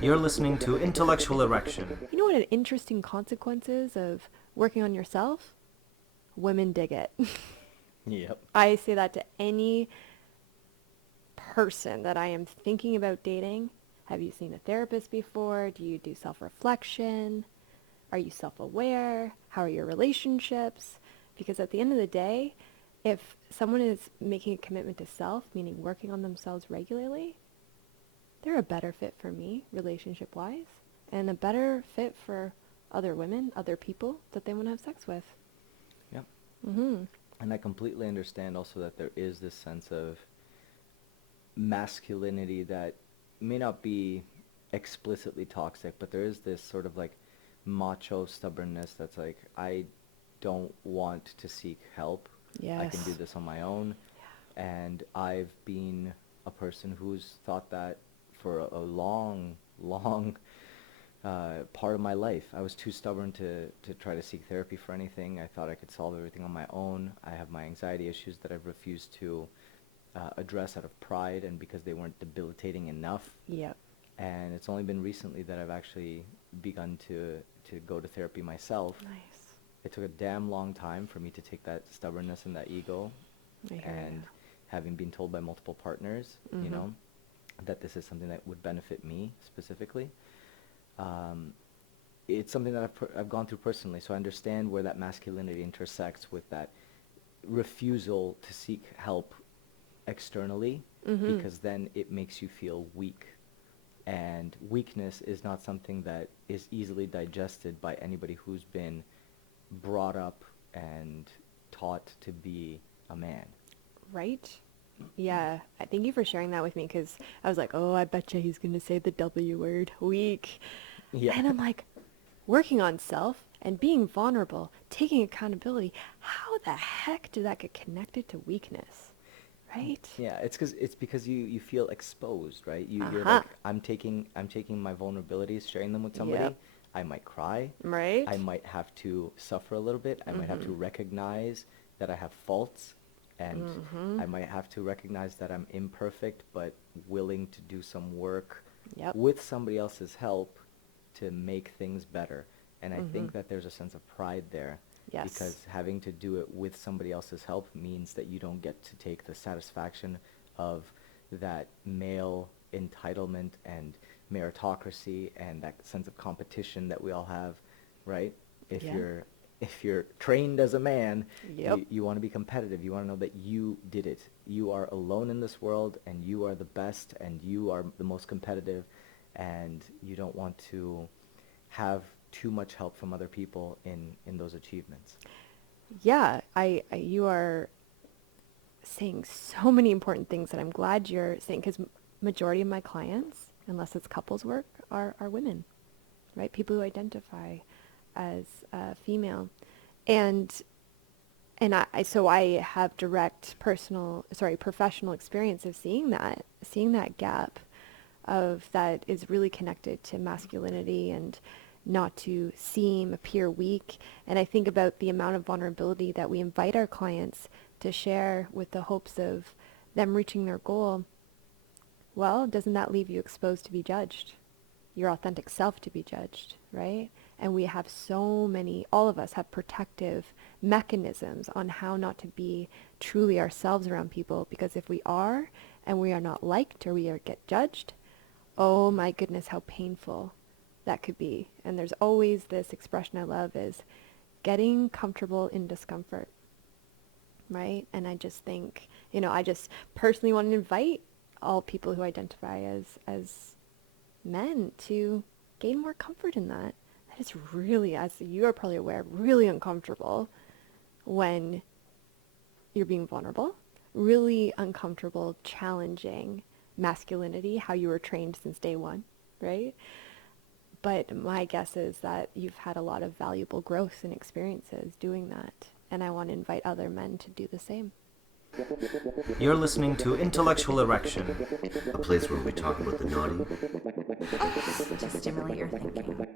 You're listening to Intellectual Erection. You know what an interesting consequence is of working on yourself? Women dig it. Yep. I say that to any person that I am thinking about dating. Have you seen a therapist before? Do you do self-reflection? Are you self-aware? How are your relationships? Because at the end of the day, if someone is making a commitment to self, meaning working on themselves regularly, they're a better fit for me, relationship-wise, and a better fit for other women, other people that they want to have sex with. Yep. Mm-hmm. And I completely understand also that there is this sense of masculinity that may not be explicitly toxic, but there is this sort of like macho stubbornness that's like, I don't want to seek help. Yes. I can do this on my own. Yeah. And I've been a person who's thought that for a long, long part of my life. I was too stubborn to try to seek therapy for anything. I thought I could solve everything on my own. I have my anxiety issues that I've refused to address out of pride and because they weren't debilitating enough. Yep. And it's only been recently that I've actually begun to go to therapy myself. Nice. It took a damn long time for me to take that stubbornness and that ego, and having been told by multiple partners, you know, that this is something that would benefit me specifically. It's something that I've gone through personally, so I understand where that masculinity intersects with that refusal to seek help externally, because then it makes you feel weak. And weakness is not something that is easily digested by anybody who's been brought up and taught to be a man. Right? Yeah. I thank you for sharing that with me, because I was like, oh, I betcha he's going to say the W word, weak. Yeah. And I'm like, working on self and being vulnerable, taking accountability, how the heck did that get connected to weakness? Right? Yeah, it's because you feel exposed, right? You're like, I'm taking my vulnerabilities, sharing them with somebody. Yep. I might cry. Right? I might have to suffer a little bit. I might have to recognize that I have faults, and I might have to recognize that I'm imperfect, but willing to do some work with somebody else's help to make things better. And I think that there's a sense of pride there. Yes. Because having to do it with somebody else's help means that you don't get to take the satisfaction of that male entitlement and meritocracy and that sense of competition that we all have, right? If you're trained as a man, you want to be competitive. You want to know that you did it. You are alone in this world, and you are the best, and you are the most competitive, and you don't want to have too much help from other people in those achievements. Yeah, you are saying so many important things that I'm glad you're saying, because majority of my clients, unless it's couples work, are women, right? People who identify as female. And so I have direct professional experience of seeing that gap of that is really connected to masculinity and not to appear weak. And I think about the amount of vulnerability that we invite our clients to share with the hopes of them reaching their goal. Well, doesn't that leave you exposed to be judged? Your authentic self to be judged, right? And we have all of us have protective mechanisms on how not to be truly ourselves around people, because if we are, and we are not liked, or get judged, oh my goodness, how painful that could be. And there's always this expression I love is getting comfortable in discomfort, right? And I just think, I just personally want to invite all people who identify as men to gain more comfort in that. That is really, as you are probably aware, really uncomfortable when you're being vulnerable, really uncomfortable challenging masculinity, how you were trained since day one, right? But my guess is that you've had a lot of valuable growth and experiences doing that. And I want to invite other men to do the same. You're listening to Intellectual Erection. A place where we talk about the naughty to stimulate your thinking.